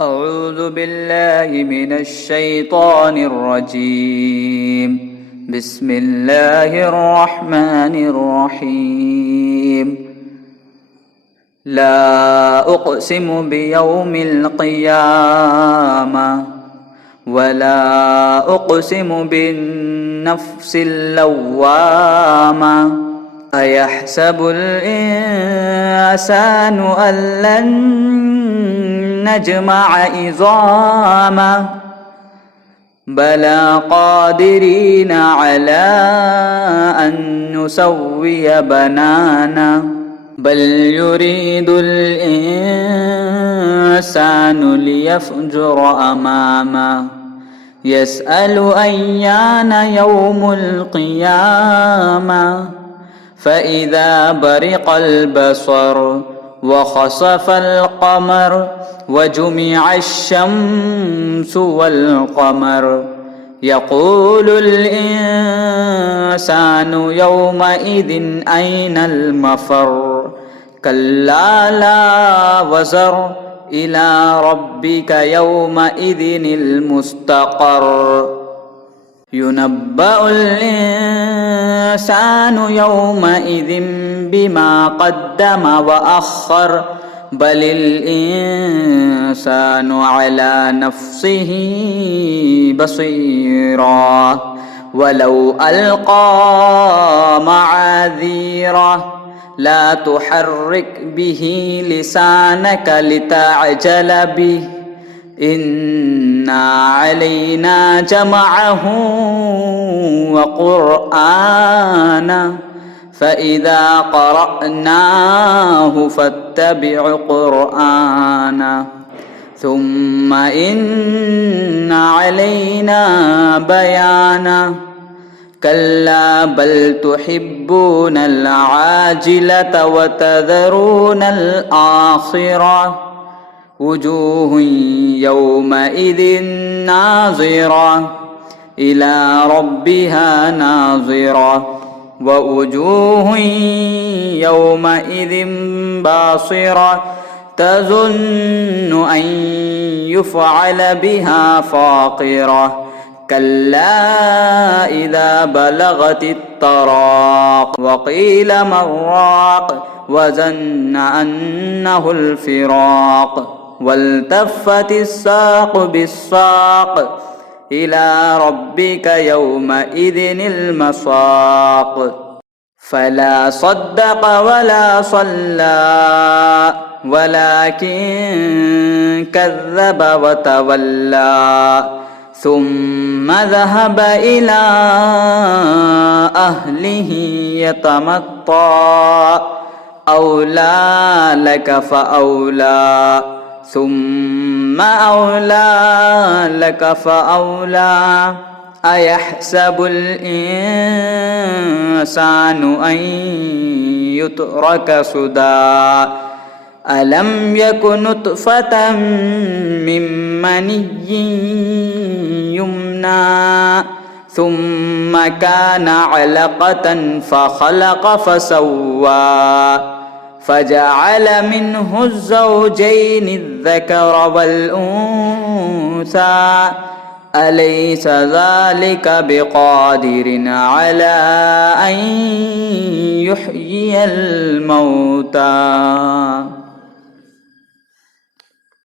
أعوذ بالله من الشيطان الرجيم. بسم الله الرحمن الرحيم. لا أقسم بيوم القيامة ولا أقسم بالنفس اللوامة. أيحسب الإنسان أن لن نجمع عظامه بلى قادرين على أن نسوي بنانه بل يريد الإنسان ليفجر أمامه يسأل أيان يوم القيامة فإذا برق البصر وخسف القمر وجمع الشمس والقمر يقول الإنسان يومئذ أين المفر كلا لا وزر إلى ربك يومئذ المستقر ينبأ الإنسان يومئذ بما قدم وأخر بل الإنسان على نفسه بصيرا ولو ألقى معاذيره لا تحرك به لسانك لتعجل به إنا علينا جمعه وقرآنه فإذا قرأناه فاتبع قرآنه ثم إن علينا بيانه كلا بل تحبون العاجلة وتذرون الآخرة وجوه يومئذ ناظرة إلى ربها ناظرة ووجوه يومئذ باصرة تظن أن يفعل بها فاقرة كلا إذا بلغت التراق وقيل من راق وظن أنه الفراق والتفت الساق بالساق إلى ربك يومئذ المساق فلا صدق ولا صلى ولكن كذب وتولى ثم ذهب إلى أهله يتمطى أولى لك فأولى ثم أولى لك فأولى أيحسب الإنسان أن يترك سدى ألم يك نطفة من مني يمنى ثم كان علقة فخلق فسوى فجعل منه الزوجين الذكر والأنثى أليس ذلك بقادر على أن يحيي الموتى